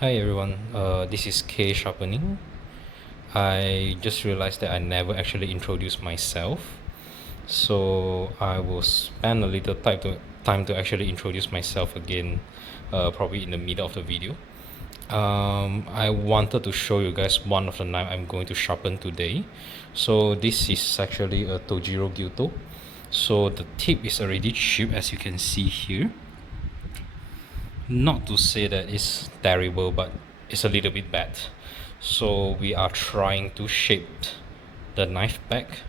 Hi everyone, this is K Sharpening. I just realized that I never actually introduced myself, so I will spend a little time to actually introduce myself again, probably in the middle of the video. I wanted to show you guys one of the knife I'm going to sharpen today. So this is actually a Tojiro Gyuto. So the tip is already chipped, as you can see here. Not to say that it's terrible, but it's a little bit bad. So we are trying to shape the knife back,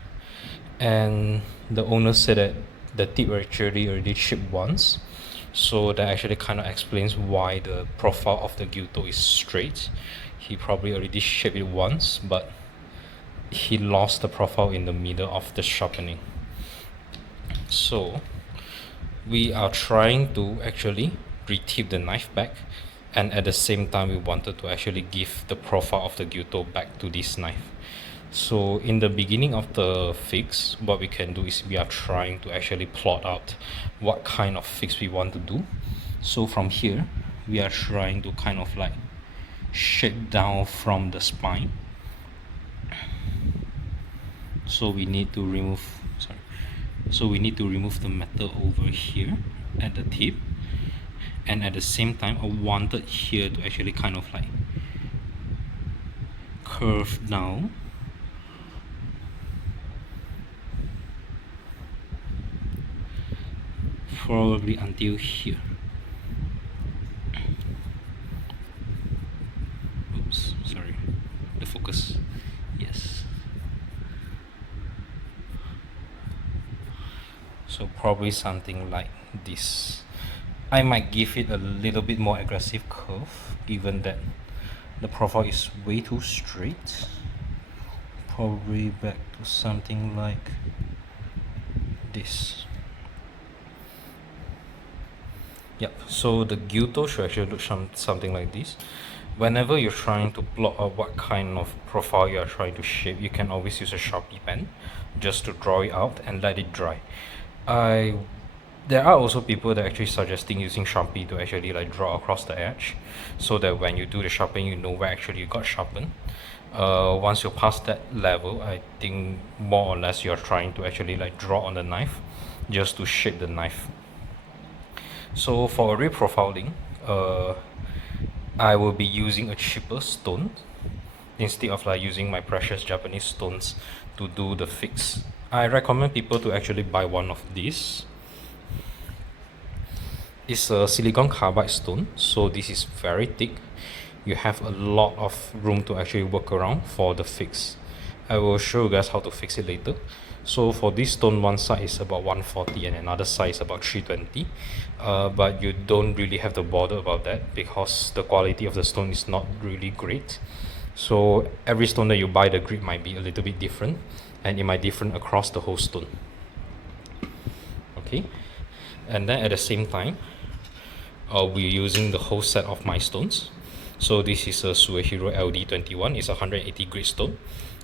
and the owner said that the tip actually already chipped once. So that actually kind of explains why the profile of the gyuto is straight. He probably already shaped it once, but he lost the profile in the middle of the sharpening. So we are trying to actually retip the knife back, and at the same time we wanted to actually give the profile of the gyuto back to this knife. So in the beginning of the fix, what we can do is we are trying to actually plot out what kind of fix we want to do. So from here we are trying to kind of like shape down from the spine. So we need to remove the metal over here at the tip, and at the same time I wanted here to actually kind of like curve down, probably until here. Oops, sorry, the focus. Yes, so probably something like this. I might give it a little bit more aggressive curve, given that the profile is way too straight. Probably back to something like this. Yep, so the gyuto should actually look something like this. Whenever you're trying to plot out what kind of profile you are trying to shape, you can always use a Sharpie pen just to draw it out and let it dry. There are also people that are actually suggesting using Sharpie to actually like draw across the edge, so that when you do the sharpening, you know where actually you got sharpened. Once you pass that level, I think more or less you're trying to actually like draw on the knife just to shape the knife. So for a reprofiling, I will be using a cheaper stone instead of like using my precious Japanese stones to do the fix. I recommend people to actually buy one of these. It's a silicon carbide stone, so this is very thick. You have a lot of room to actually work around for the fix. I will show you guys how to fix it later. So for this stone, one side is about 140 and another side is about 320. But you don't really have to bother about that because the quality of the stone is not really great. So every stone that you buy, the grip might be a little bit different, and it might different across the whole stone. Okay, and then at the same time, we're using the whole set of my stones. So this is a Suehiro LD21. It's a 180 grit stone.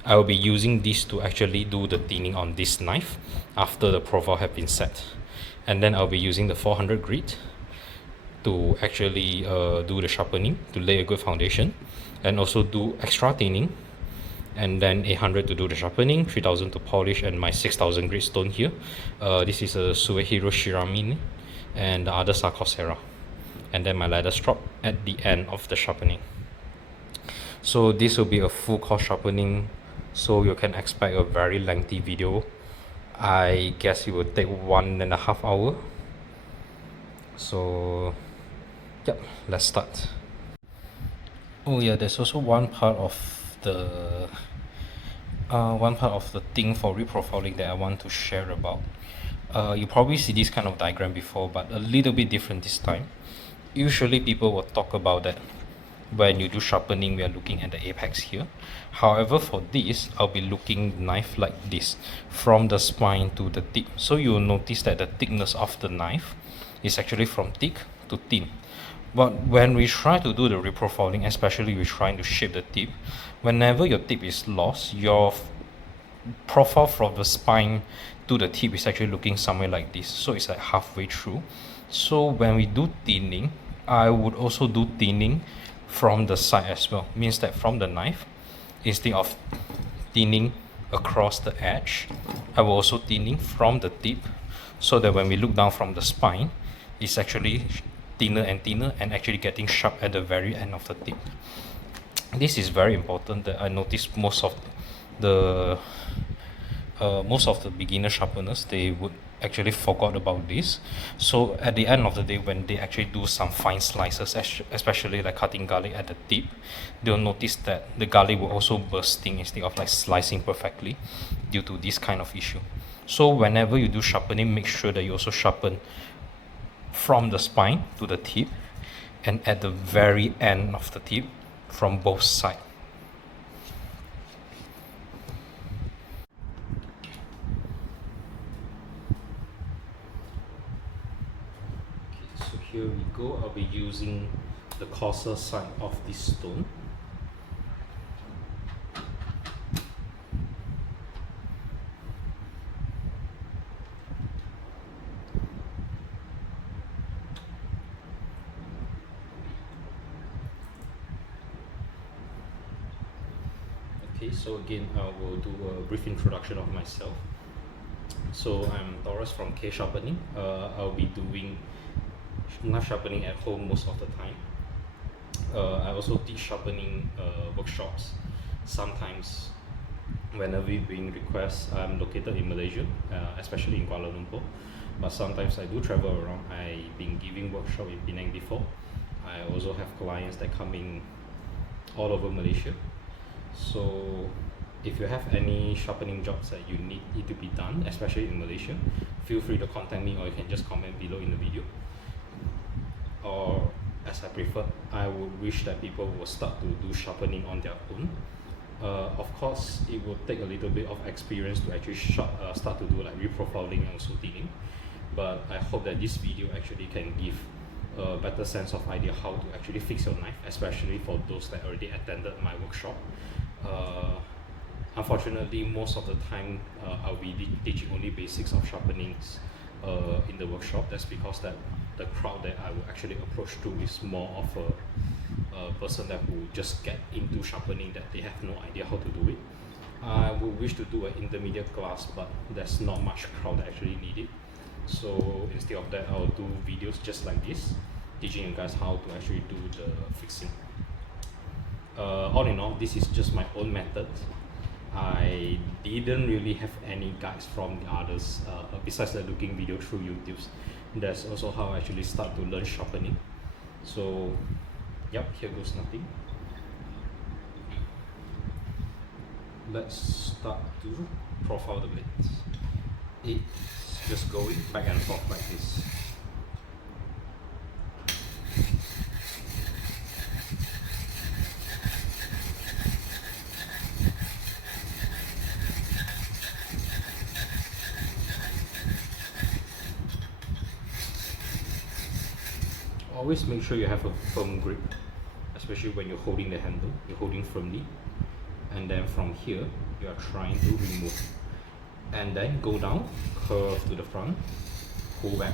I will be using this to actually do the thinning on this knife after the profile have been set, and then I'll be using the 400 grit to actually do the sharpening to lay a good foundation, and also do extra thinning, and then 800 to do the sharpening, 3000 to polish, and my 6000 grit stone here. This is a Suehiro Shiramine, and the others are Coursera, and then my ladder strop at the end of the sharpening. So this will be a full course sharpening, so you can expect a very lengthy video. I guess it will take 1.5 hours. So yep, let's start. Oh yeah, there's also the one part of the thing for reprofiling that I want to share about. You probably see this kind of diagram before, but a little bit different this time. Usually people will talk about that when you do sharpening, we are looking at the apex here. However, for this, I'll be looking knife like this, from the spine to the tip. So you'll notice that the thickness of the knife is actually from thick to thin. But when we try to do the reprofiling, especially we're trying to shape the tip, whenever your tip is lost, your profile from the spine to the tip is actually looking somewhere like this. So it's like halfway through. So when we do thinning, I would also do thinning from the side as well. Means that from the knife, instead of thinning across the edge, I will also thinning from the tip, so that when we look down from the spine, it's actually thinner and actually getting sharp at the very end of the tip. This is very important that I noticed the most of the beginner sharpeners, they would actually forgot about this. So at the end of the day, when they actually do some fine slices, especially like cutting garlic at the tip, they'll notice that the garlic will also bursting instead of like slicing perfectly due to this kind of issue. So whenever you do sharpening, make sure that you also sharpen from the spine to the tip and at the very end of the tip from both sides. So here we go. I'll be using the coarser side of this stone. Okay, so again, I will do a brief introduction of myself. So I'm Taurus from K Sharpening. I'll be doing knife sharpening at home most of the time. I also teach sharpening workshops. Sometimes, whenever we bring requests, I'm located in Malaysia, especially in Kuala Lumpur. But sometimes I do travel around. I've been giving workshop in Penang before. I also have clients that come in all over Malaysia. So if you have any sharpening jobs that you need it to be done, especially in Malaysia, feel free to contact me, or you can just comment below in the video. Or as I prefer, I would wish that people will start to do sharpening on their own. Of course, it will take a little bit of experience to actually start to do like reprofiling and also thinning. But I hope that this video actually can give a better sense of idea how to actually fix your knife, especially for those that already attended my workshop. Unfortunately, most of the time I'll be teaching only basics of sharpenings in the workshop. That's because that the crowd that I will actually approach to is more of a person that who just get into sharpening, that they have no idea how to do it. I would wish to do an intermediate class, but there's not much crowd that actually need it. So instead of that, I'll do videos just like this, teaching you guys how to actually do the fixing. All in all, this is just my own method. I didn't really have any guides from the others besides the looking video through YouTube. That's also how I actually start to learn sharpening. So yep, here goes nothing. Let's start to profile the blades. It's just going back and forth like this. Always make sure you have a firm grip, especially when you're holding the handle, you're holding firmly. And then from here, you are trying to remove. And then go down, curve to the front, pull back,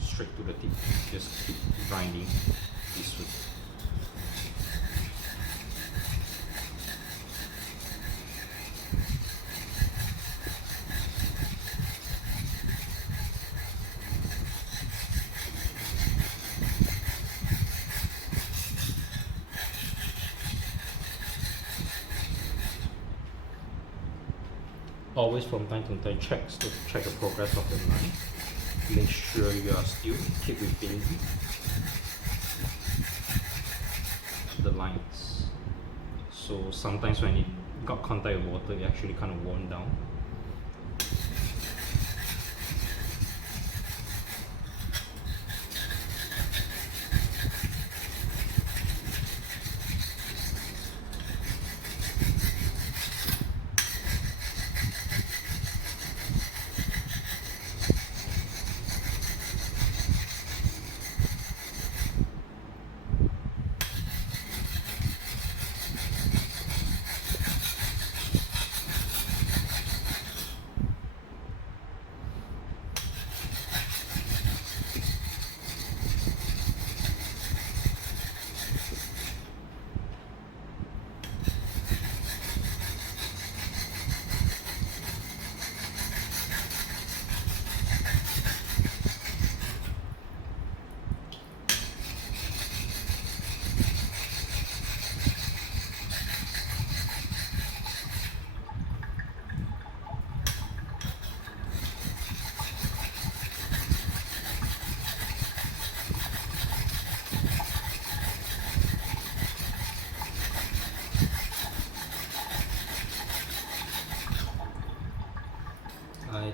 straight to the tip. Just keep grinding this way. Always from time to time check the progress of the knife. Make sure you are still keep within the lines. So sometimes when it got contact with water, it actually kind of worn down.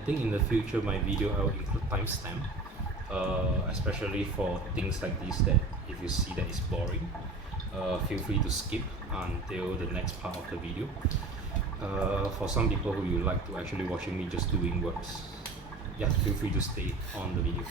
think in the future my video I will include timestamp, especially for things like this, that if you see that it's boring, feel free to skip until the next part of the video. For some people who you like to actually watching me just doing works, yeah, feel free to stay on the video.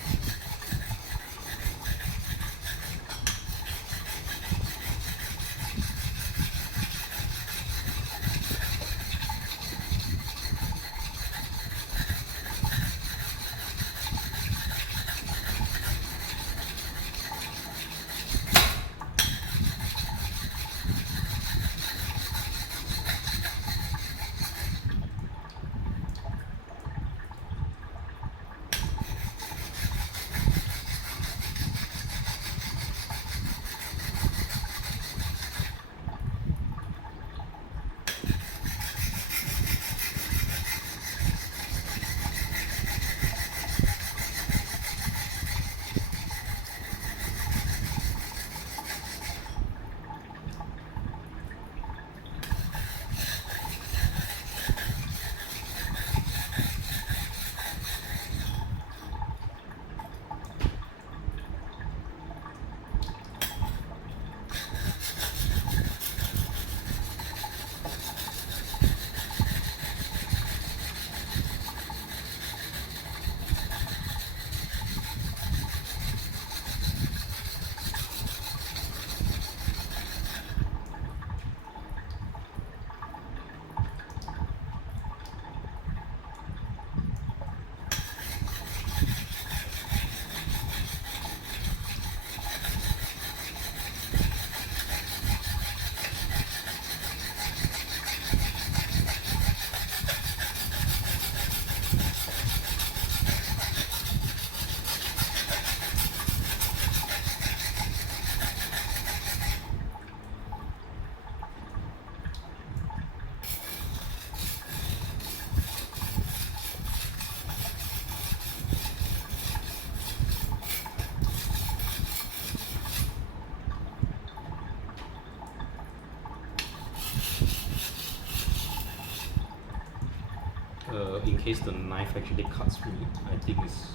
In case the knife actually cuts me, I think it's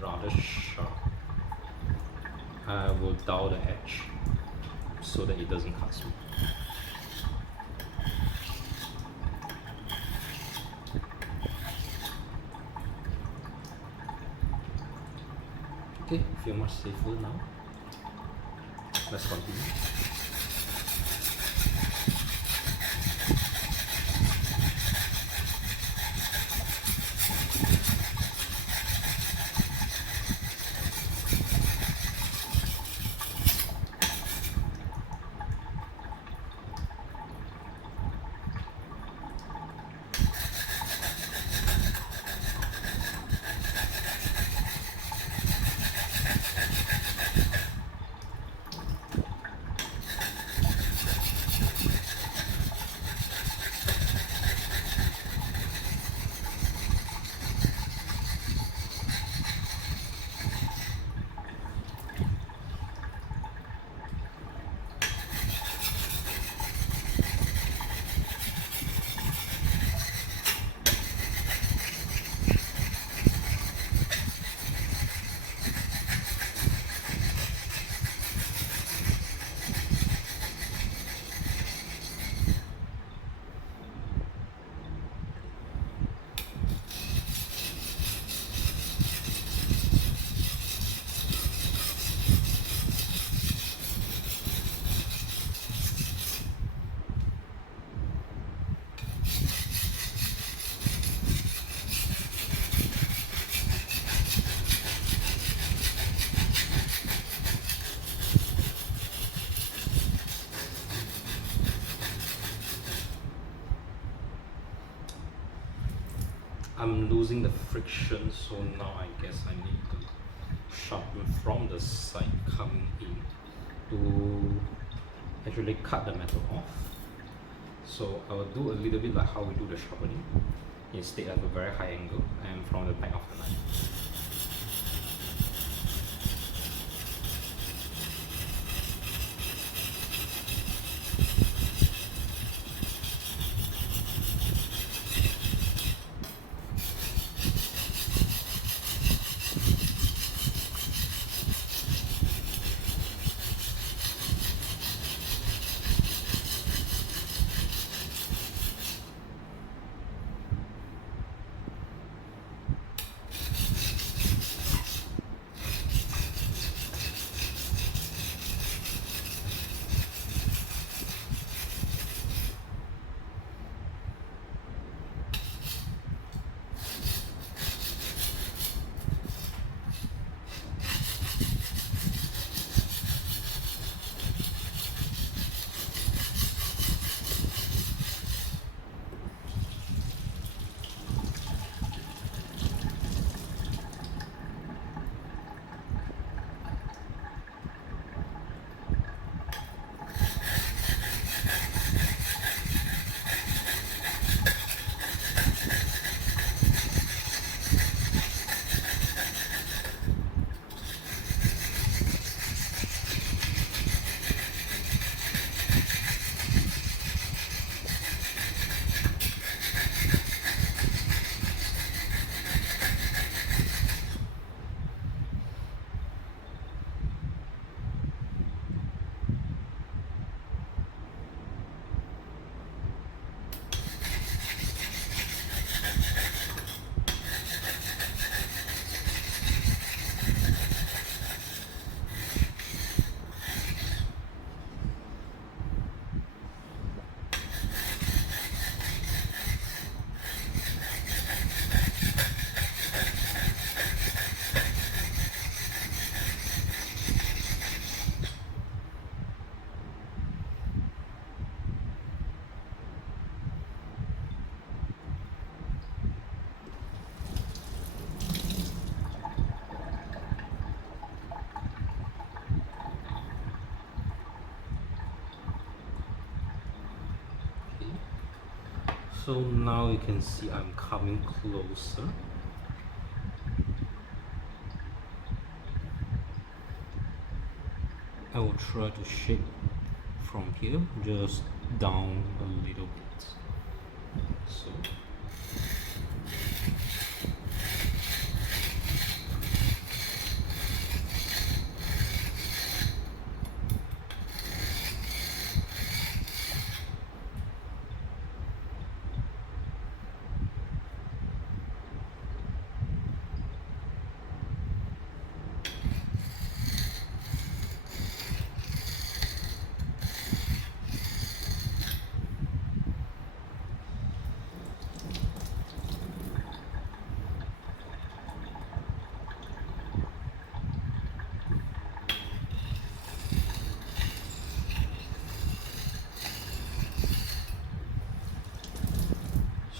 rather sharp. I will dull the edge so that it doesn't cut me. Okay, feel much safer now. Let's continue. I'm losing the friction, so now I guess I need to sharpen from the side coming in to actually cut the metal off. So I will do a little bit like how we do the sharpening, instead at a very high angle and from the back of the knife. So now you can see I'm coming closer. I will try to shape from here just down a little bit. So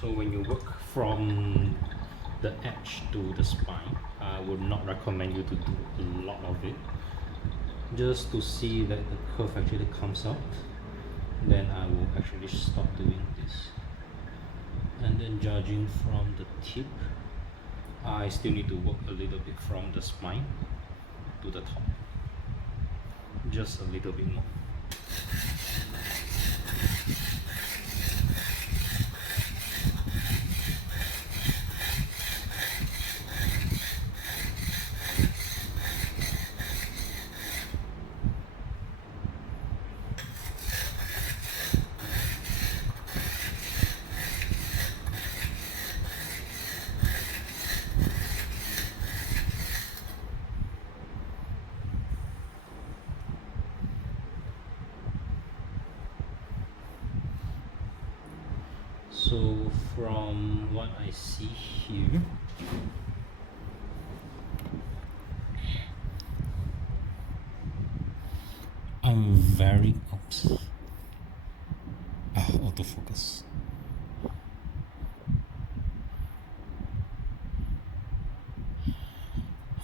So when you work from the edge to the spine, I would not recommend you to do a lot of it. Just to see that the curve actually comes out, then I will actually stop doing this. And then judging from the tip, I still need to work a little bit from the spine to the top. Just a little bit more. So from what I see here, I'm very autofocus.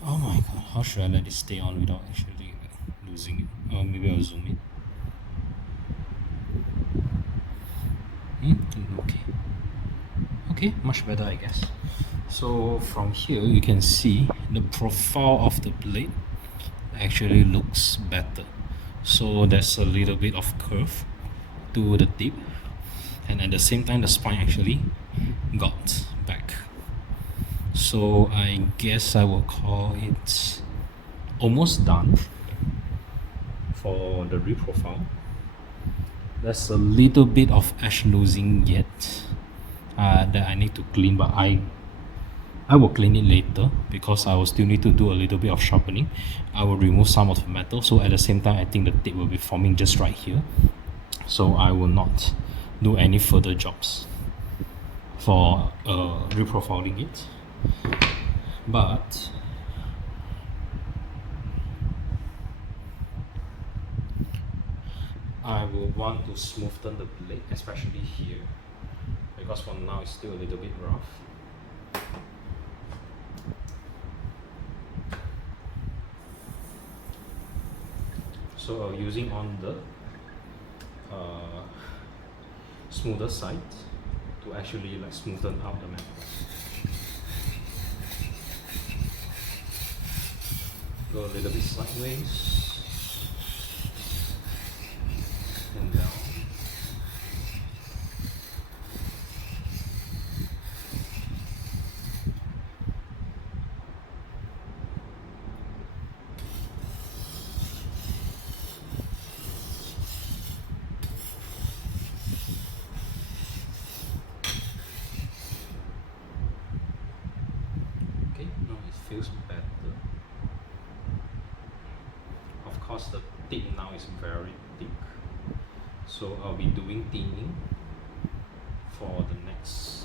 Oh my god, how should I let it stay on without actually losing it? Or maybe I'll zoom it. Okay. Okay, much better I guess. So from here you can see the profile of the blade actually looks better. So there's a little bit of curve to the tip, and at the same time the spine actually got back. So I guess I will call it almost done for the reprofile. There's a little bit of edge losing yet that I need to clean, but I will clean it later because I will still need to do a little bit of sharpening. I will remove some of the metal, so at the same time I think the tip will be forming just right here, so I will not do any further jobs for reprofiling it. But I will want to smoothen the blade, especially here, because for now it's still a little bit rough. So I'm using on the smoother side to actually like smoothen out the metal. Go a little bit sideways and down. Okay, now it feels better. Of course, the tip now is very thick, so I'll be doing thinning for the next.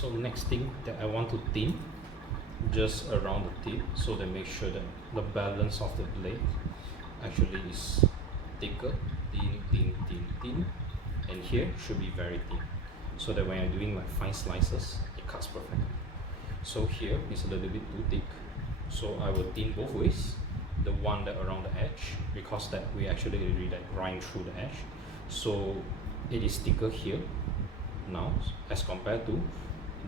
so next thing that I want to thin just around the tip, so that make sure that the balance of the blade actually is thicker, thin, and here should be very thin, so that when I'm doing like fine slices, it cuts perfectly. So here is a little bit too thick, so I will thin both ways. The one that around the edge, because that we actually really like grind through the edge, so it is thicker here now as compared to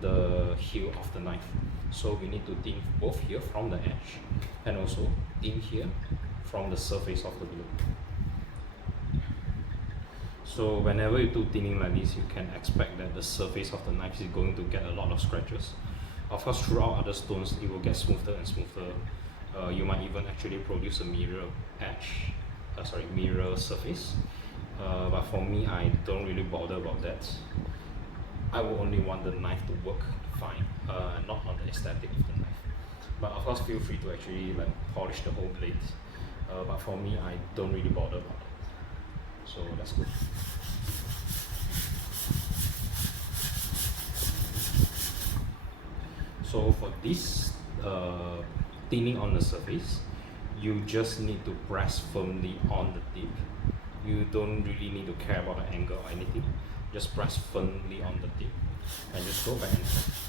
the heel of the knife. So we need to thin both here from the edge and also thin here from the surface of the blade. So whenever you do thinning like this, you can expect that the surface of the knife is going to get a lot of scratches. Of course, throughout other stones, it will get smoother and smoother. You might even actually produce a mirror edge, mirror surface. But for me, I don't really bother about that. I will only want the knife to work fine, not on the aesthetic of the knife. But of course, feel free to actually like polish the whole blade. But for me, I don't really bother about it. So that's good. So for this thinning on the surface, you just need to press firmly on the tip. You don't really need to care about the angle or anything. Just press firmly on the tip and just go back and forth.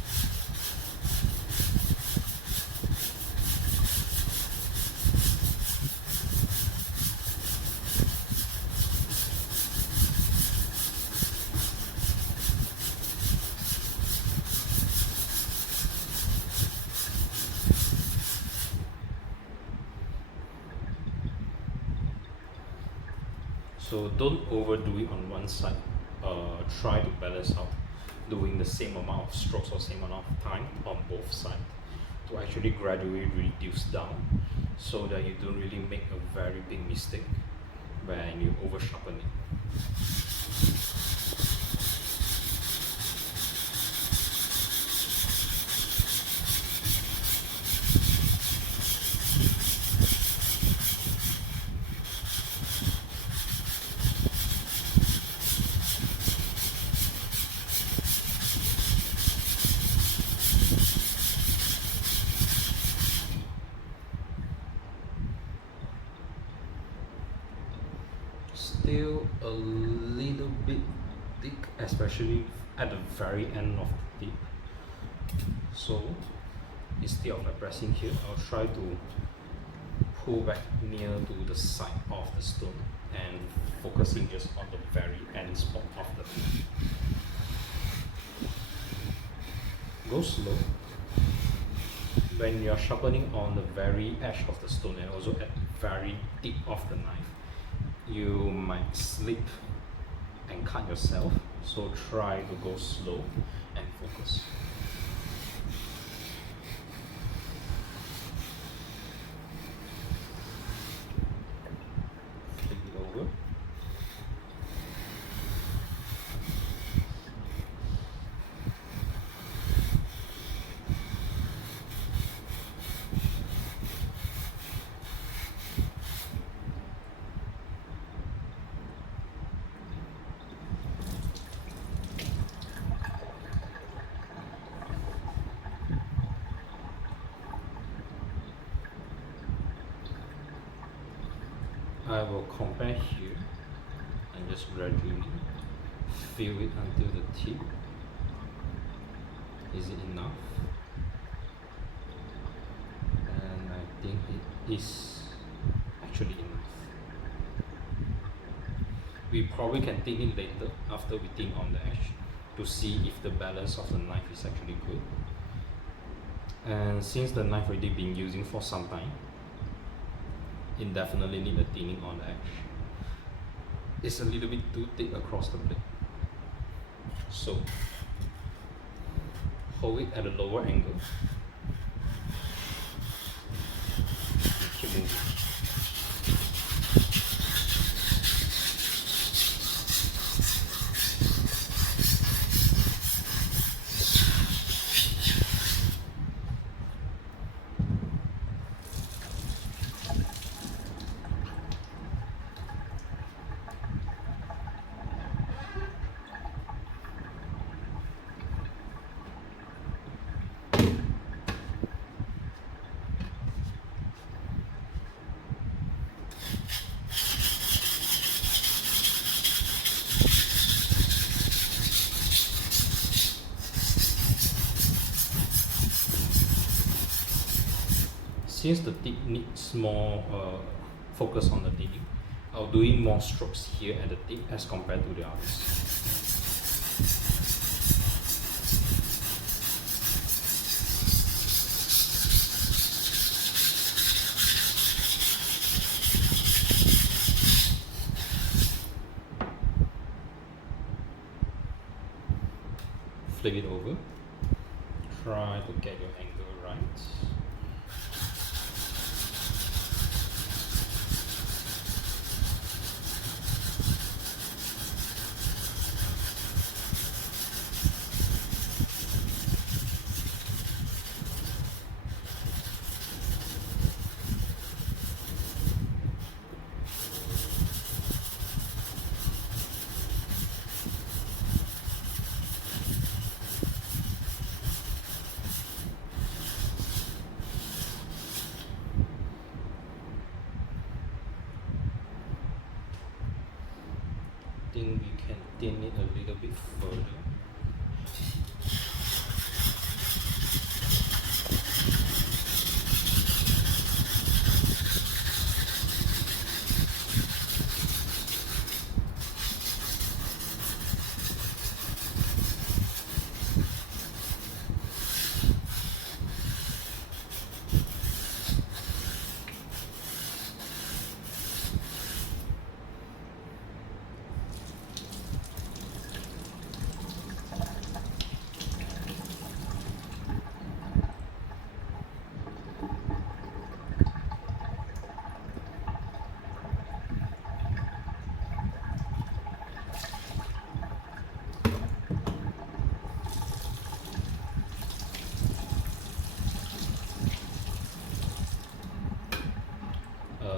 So don't overdo it on one side. Try to balance out, doing the same amount of strokes or same amount of time on both sides to actually gradually reduce down, so that you don't really make a very big mistake when you over sharpen it. Still a little bit thick, especially at the very end of the tip. So instead of like pressing here, I'll try to pull back near to the side of the stone and focusing just on the very end spot of the tip. Go slow. When you're sharpening on the very edge of the stone and also at the very tip of the knife, you might slip and cut yourself, so try to go slow and focus. Flip it over. I will compare here and just gradually fill it until the tip. Is it enough? And I think it is actually enough. We probably can thin it later after we thin on the edge to see if the balance of the knife is actually good. And since the knife already been using for some time, it definitely need a thinning on the edge. It's a little bit too thick across the blade. So hold it at a lower angle. Keep moving. since the tip needs more focus on the tipping, I'm doing more strokes here at the tip as compared to the others. Flip it over. Try to get your angle right. I think we can thin it a little bit further.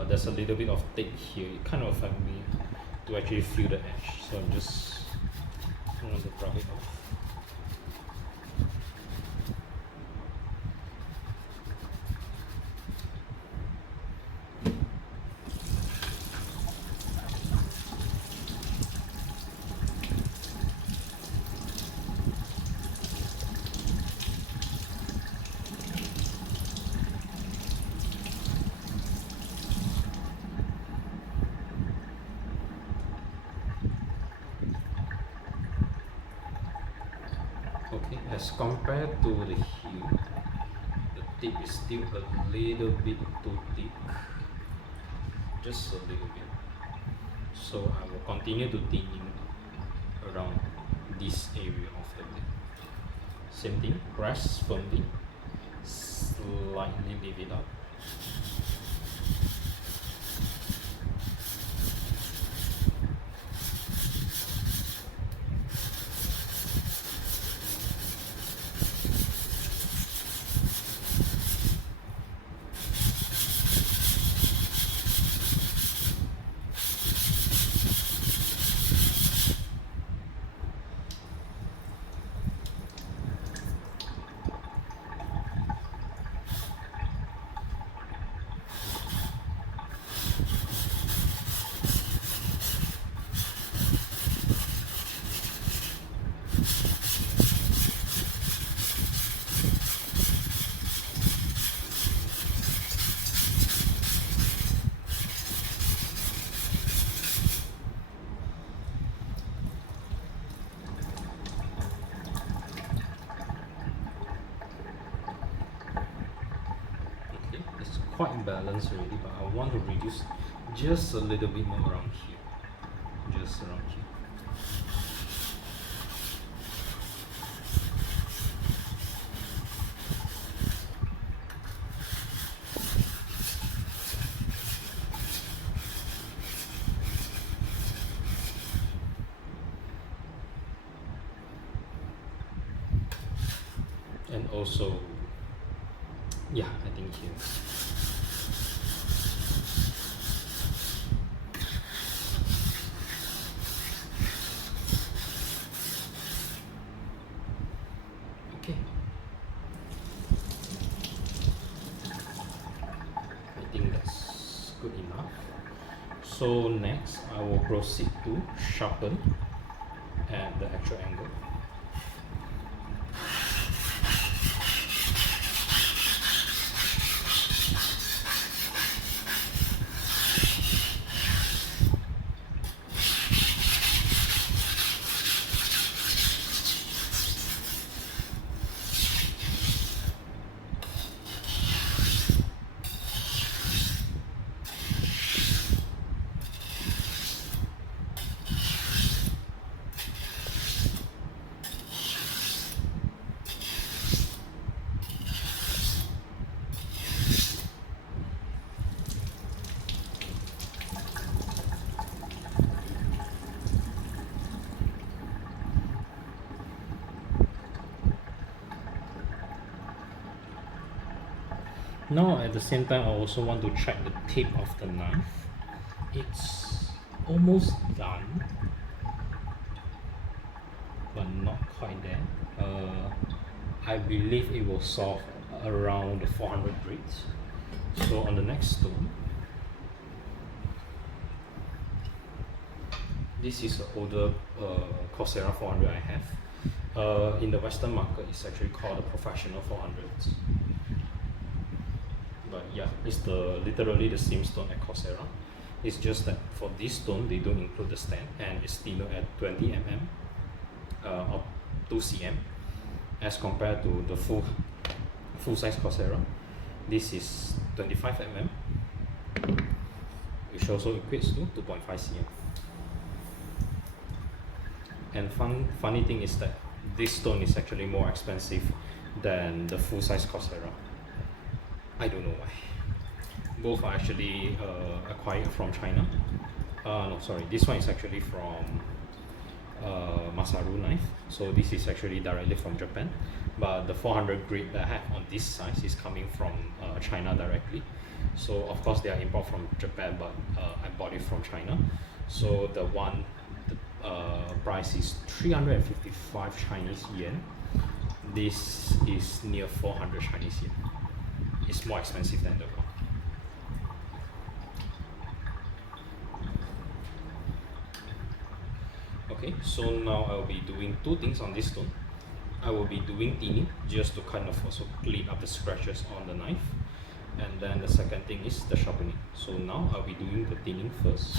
There's a little bit of tape here. It kind of affects me to actually feel the edge, so I'm just going to rub it off. Okay, as compared to the heel, the tip is still a little bit too thick, just a little bit. So I will continue to thin in around this area of the tip. Same thing, press firmly, slightly leave it up. Quite balanced already, but I want to reduce just a little bit more around here, just around here. And also, yeah, I think here. Okay. I think that's good enough. So next, I will proceed to sharpen at the actual angle. Now at the same time, I also want to check the tip of the knife. It's almost done, but not quite there. I believe it will solve around the 400 grades. So on the next stone, this is an older Coursera 400 I have. In the Western market, it's actually called the professional 400s. But yeah, it's literally the same stone at Coursera. It's just that for this stone, they don't include the stand, and it's thinner at 20 mm or 2 cm as compared to the full size Coursera. This is 25 mm, which also equates to 2.5 cm. And funny thing is that this stone is actually more expensive than the full size Coursera. I don't know why. Both are actually acquired from China. No, sorry, this one is actually from Masaru knife. So this is actually directly from Japan. But the 400 grade that I have on this size is coming from China directly. So of course they are import from Japan, but I bought it from China. So the price is 355 Chinese yen. This is near 400 Chinese yen. It's more expensive than the one. Okay, so now I'll be doing two things on this stone. I will be doing thinning just to kind of also clean up the scratches on the knife, and then the second thing is the sharpening. So now I'll be doing the thinning first.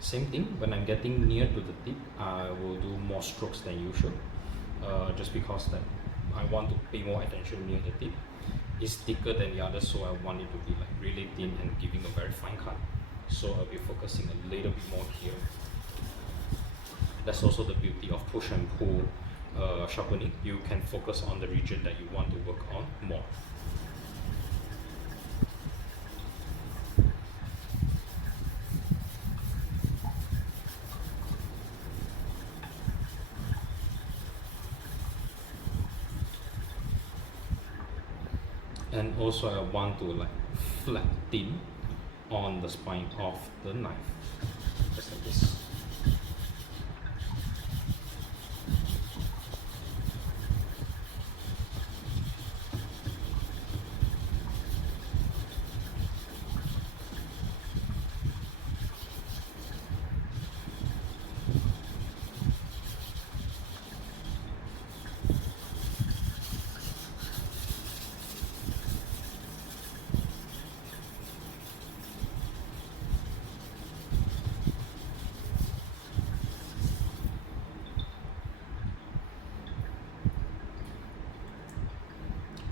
Same thing, when I'm getting near to the tip, I will do more strokes than usual, just because that I want to pay more attention near the tip. It's thicker than the other, so I want it to be like really thin and giving a very fine cut. So I'll be focusing a little bit more here. That's also the beauty of push and pull sharpening. You can focus on the region that you want to work on more. And also I want to like flat thin on the spine of the knife, just like this.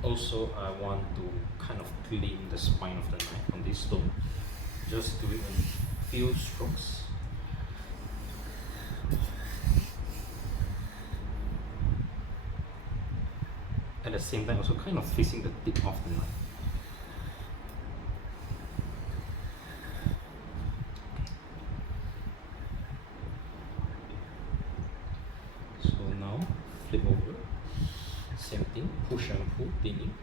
Also, I want to kind of clean the spine of the knife on this stone. Just doing a few strokes. At the same time, also kind of facing the tip of the knife. So now, flip over. Same thing, push and pull, thinning.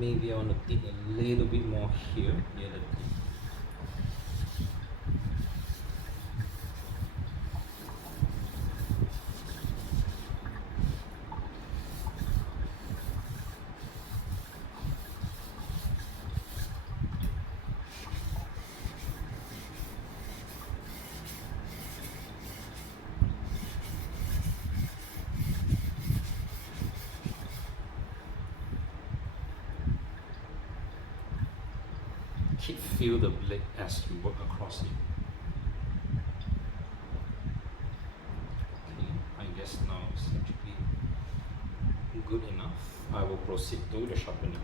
Maybe I want to tip a little bit more here near the tip. Feel the blade as you work across it. Okay, I guess now it's actually good enough. I will proceed to the sharpening.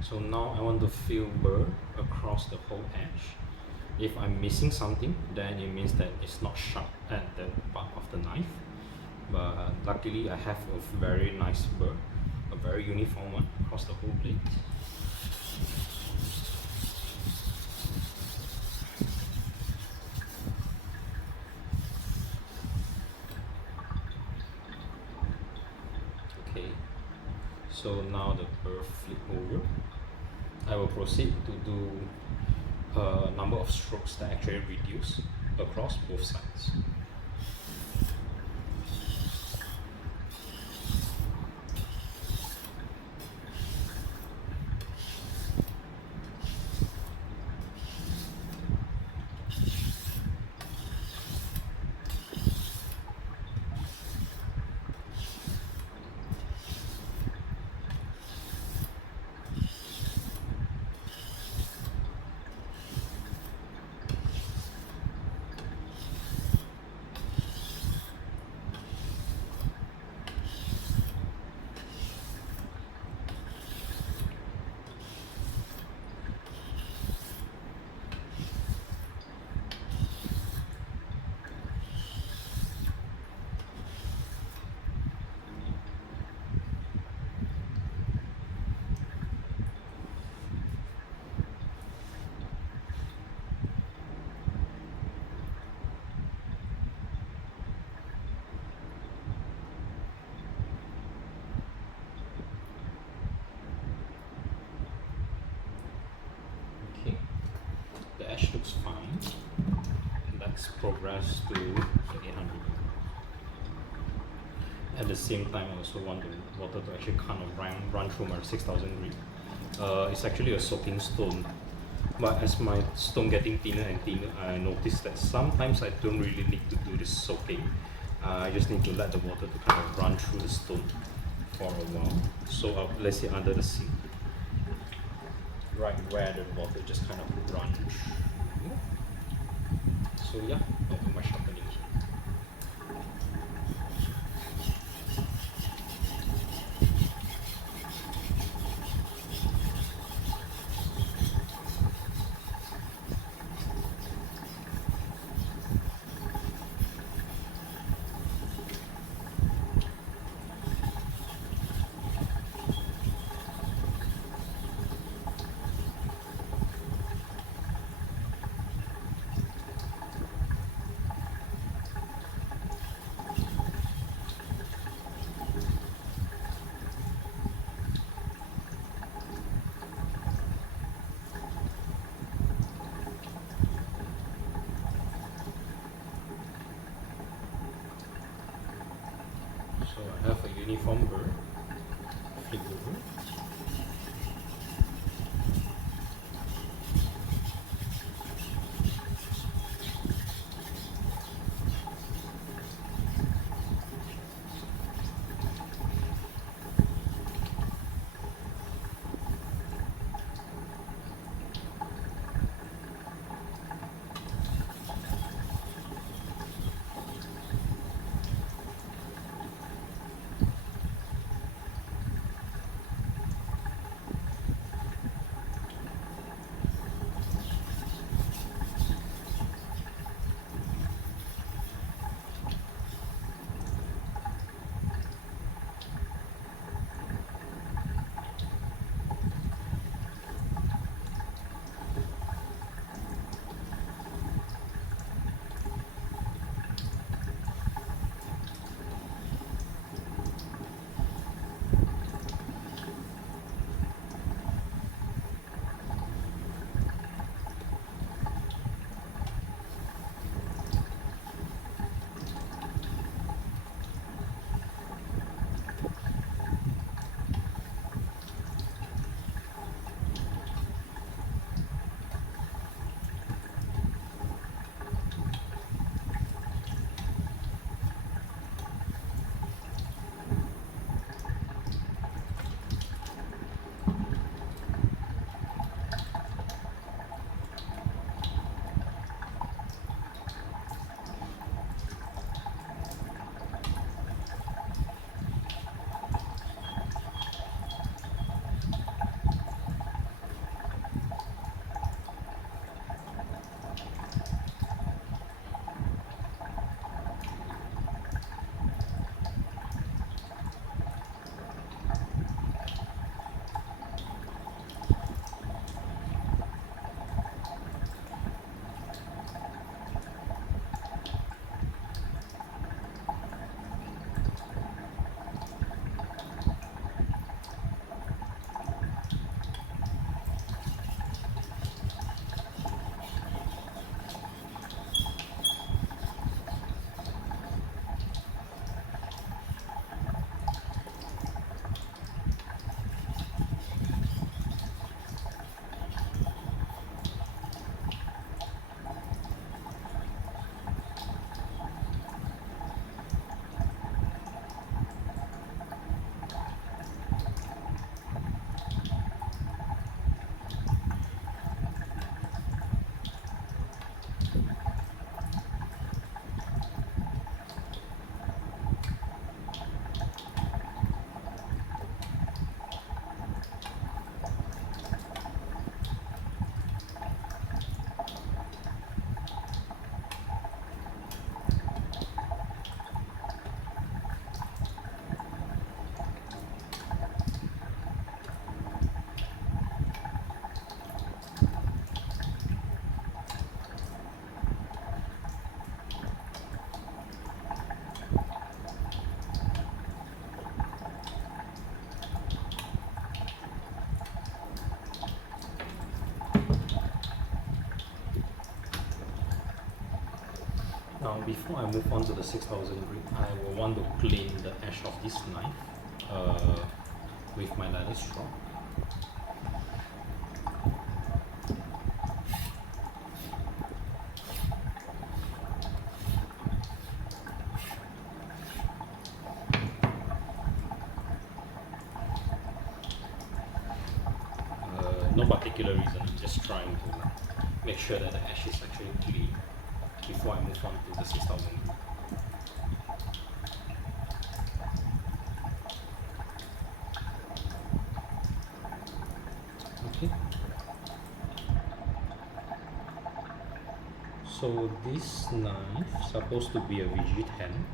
So now I want to feel burr across the whole edge. If I'm missing something, then it means that it's not sharp at the part of the knife. But luckily I have a very nice burr, a very uniform one across the whole blade. Okay, so now the burr flip over. I will proceed to do a number of strokes that actually reduce across both sides. The edge looks fine. Let's progress to the 800. At the same time, I also want the water to actually kind of run through my 6000 grit. It's actually a soaking stone, but as my stone getting thinner and thinner, I noticed that sometimes I don't really need to do this soaking. I just need to let the water to kind of run through the stone for a while. So let's say under the sink, right where the water just kind of run through. So yeah, I'll do my sharpening. So I have a uniform burr, flip over. before I move on to the 6000 grit, I will want to clean the edge of this knife with my leather straw. No particular reason, I'm just trying to make sure that the edge is actually clean before I move on to the 6000 grit. Okay. So this knife is supposed to be a rigid hand.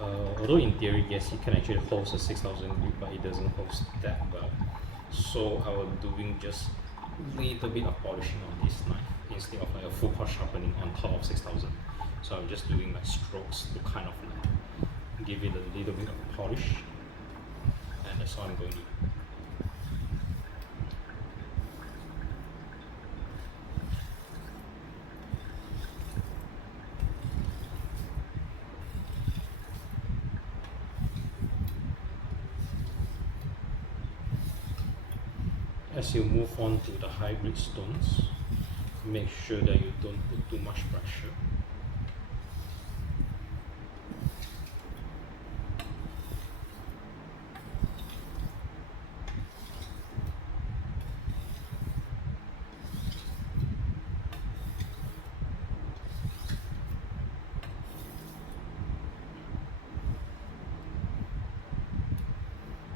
Although in theory, yes, it can actually hold a 6000 grit, but it doesn't hold that well. So I was doing just a little bit of polishing on this knife instead of like a full court sharpening on top of 6000. So I'm just doing like strokes to kind of like give it a little bit of polish, and that's all I'm going to do. As you move on to the high grit stones, make sure that you don't put too much pressure.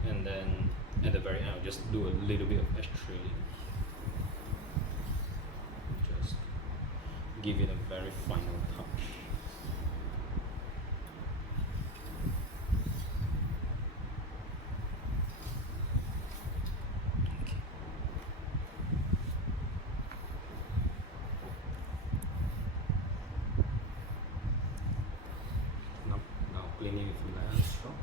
And then at the very end, I'll just do a little bit of edge trailing. Just give it a very final touch. Now cleaning with leather straws.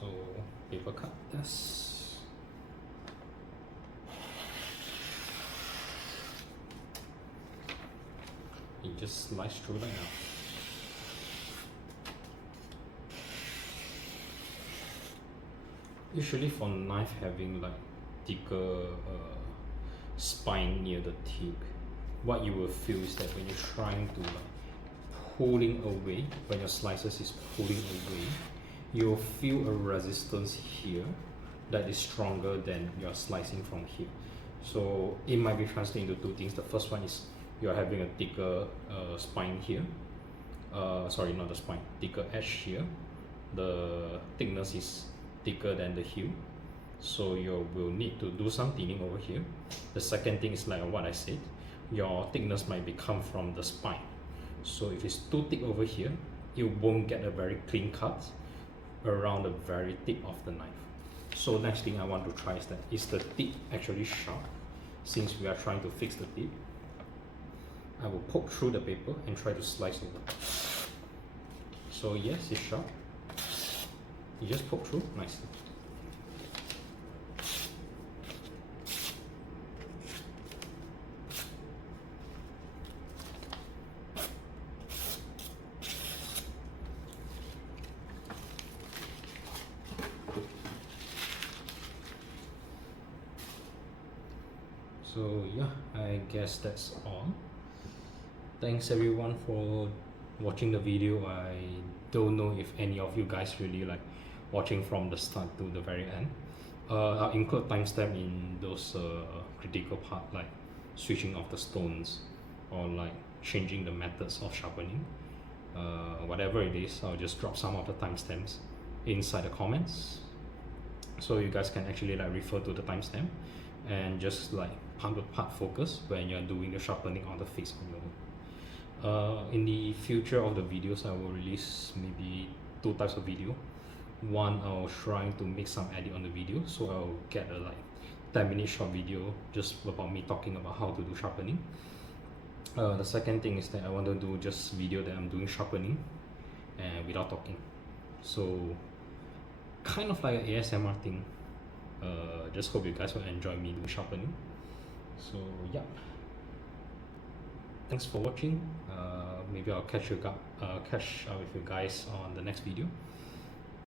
So paper cut this. You just slice through like now. Usually for knife having like thicker spine near the tip, what you will feel is that when you're trying to like pulling away, when your slices is pulling away, you'll feel a resistance here that is stronger than you're slicing from here. So it might be translated into two things. The first one is you're having a thicker spine here. Sorry, not the spine, thicker edge here. The thickness is thicker than the heel. So you will need to do some thinning over here. The second thing is like what I said, your thickness might be come from the spine. So if it's too thick over here, you won't get a very clean cut around the very tip of the knife. So next thing I want to try is that, is the tip actually sharp? Since we are trying to fix the tip, I will poke through the paper and try to slice over. So yes, it's sharp. You just poke through nicely. So yeah, I guess that's all. Thanks everyone for watching the video. I don't know if any of you guys really like watching from the start to the very end. I'll include timestamp in those critical part, like switching off the stones or like changing the methods of sharpening. Whatever it is, I'll just drop some of the timestamps inside the comments, so you guys can actually like refer to the timestamp and just like part focus when you're doing the sharpening on the face on your own. In the future of the videos, I will release maybe two types of video. One, I was trying to make some edit on the video, so I'll get a like 10-minute short video just about me talking about how to do sharpening. The second thing is that I want to do just video that I'm doing sharpening and without talking. So kind of like an ASMR thing. Just hope you guys will enjoy me doing sharpening. So yeah, thanks for watching. Maybe I'll catch up with you guys on the next video.